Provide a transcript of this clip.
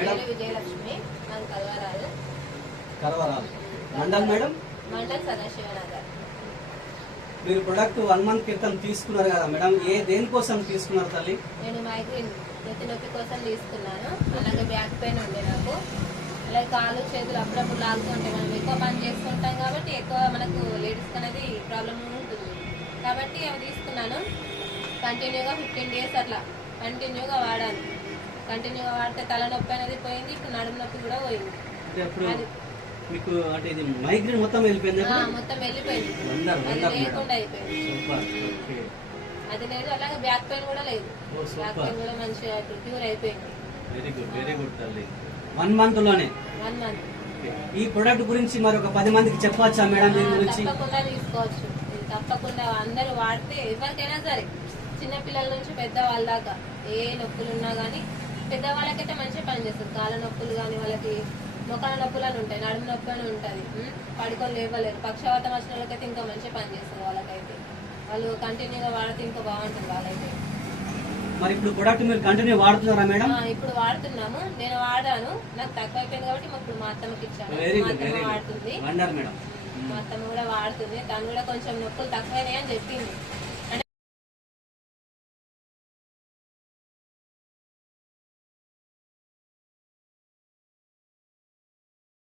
Madam? Vijayalakshmi. మాది Kalvaralu. Karavaralu mandal madam? Mandal Sadashivnagar. మీరు product one month క్రితం తీసుకున్నారు కదా మేడం. ఏ దేనికోసం తీసుకున్నారు తల్లి? నేను మైగ్రేన్ నెత్తి నొప్పి కోసం తీసుకున్నాను. అలాగే బ్యాక్ పెయిన్ ఉండే నాకు. అలాగే కాళ్ళు చేతులు అప్పుడప్పుడు లాగుతూ ఉంటాయి. మనం ఎక్కువ పని చేస్తుంటాం కాబట్టి ఎక్కువ మనకు లేడీస్కి అనేది ప్రాబ్లం ఉంటుంది. కాబట్టి అవి తీసుకున్నాను. కంటిన్యూగా ఫిఫ్టీన్ డేస్ అట్లా. కంటిన్యూగా వాడాను. కంటిన్యూగా వాడితే తలనొప్పి అనేది పోయింది ఇప్పుడు నడుము నొప్పి కూడా పోయింది. అది. మీకు అంటే ఇది మైగ్రేన్ మొత్తం వెళ్ళిపోయింది మొత్తం వెళ్ళిపోయింది. లేకుండా అయిపోయింది. అది లేదు అలాగే బ్యాక్ పెయిన్ కూడా లేదు. బ్యాక్ పెయిన్ కూడా మంచిగా క్యూర్ అయిపోయింది. వెరీ గుడ్ వెరీ గుడ్ తల్లి. వన్ మంత్లోనే. One month. ఈ ప్రొడక్ట్ గురించి మరి ఒక పది మందికి చెప్పవచ్చా మేడం దీని గురించి? తప్పకుండా తీసుకోవచ్చు. తప్పకుండా అందరూ వాడితే ఎవరికైనా సరే చిన్న పిల్లల నుంచి పెద్ద వాళ్ళ దాకా ఏ నొప్పులు ఉన్నా కానీ పెద్ద వాళ్ళకైతే మంచిగా పనిచేస్తుంది కాళ్ళ నొప్పులు కానీ వాళ్ళకి మొక్కల నొప్పులు అని ఉంటాయి నడుము నొప్పి అని ఉంటుంది పడుకొని లేవలేరు. పక్షవాతం వచ్చిన వాళ్ళకైతే ఇంకా మంచిగా పనిచేస్తుంది వాళ్ళకైతే. వాళ్ళు కంటిన్యూగా వాడితే ఇంకా బాగుంటుంది వాళ్ళైతే. మరి ఇప్పుడు ప్రొడక్ట్ మీరు కంటిన్యూ వాడుతున్నారా మేడం? ఇప్పుడు వాడుతున్నాము. నేను వాడాను. నాకు తక్కువ అయిపోయింది కాబట్టి ఇప్పుడు మా అత్తమ్మకి ఇచ్చాను మా అత్తమ్మ వాడుతుంది. Wonder madam. మా అత్తమ్మ కూడా వాడుతుంది. తను కూడా కొంచెం నొప్పులు తక్కువైనాయి అని చెప్పింది.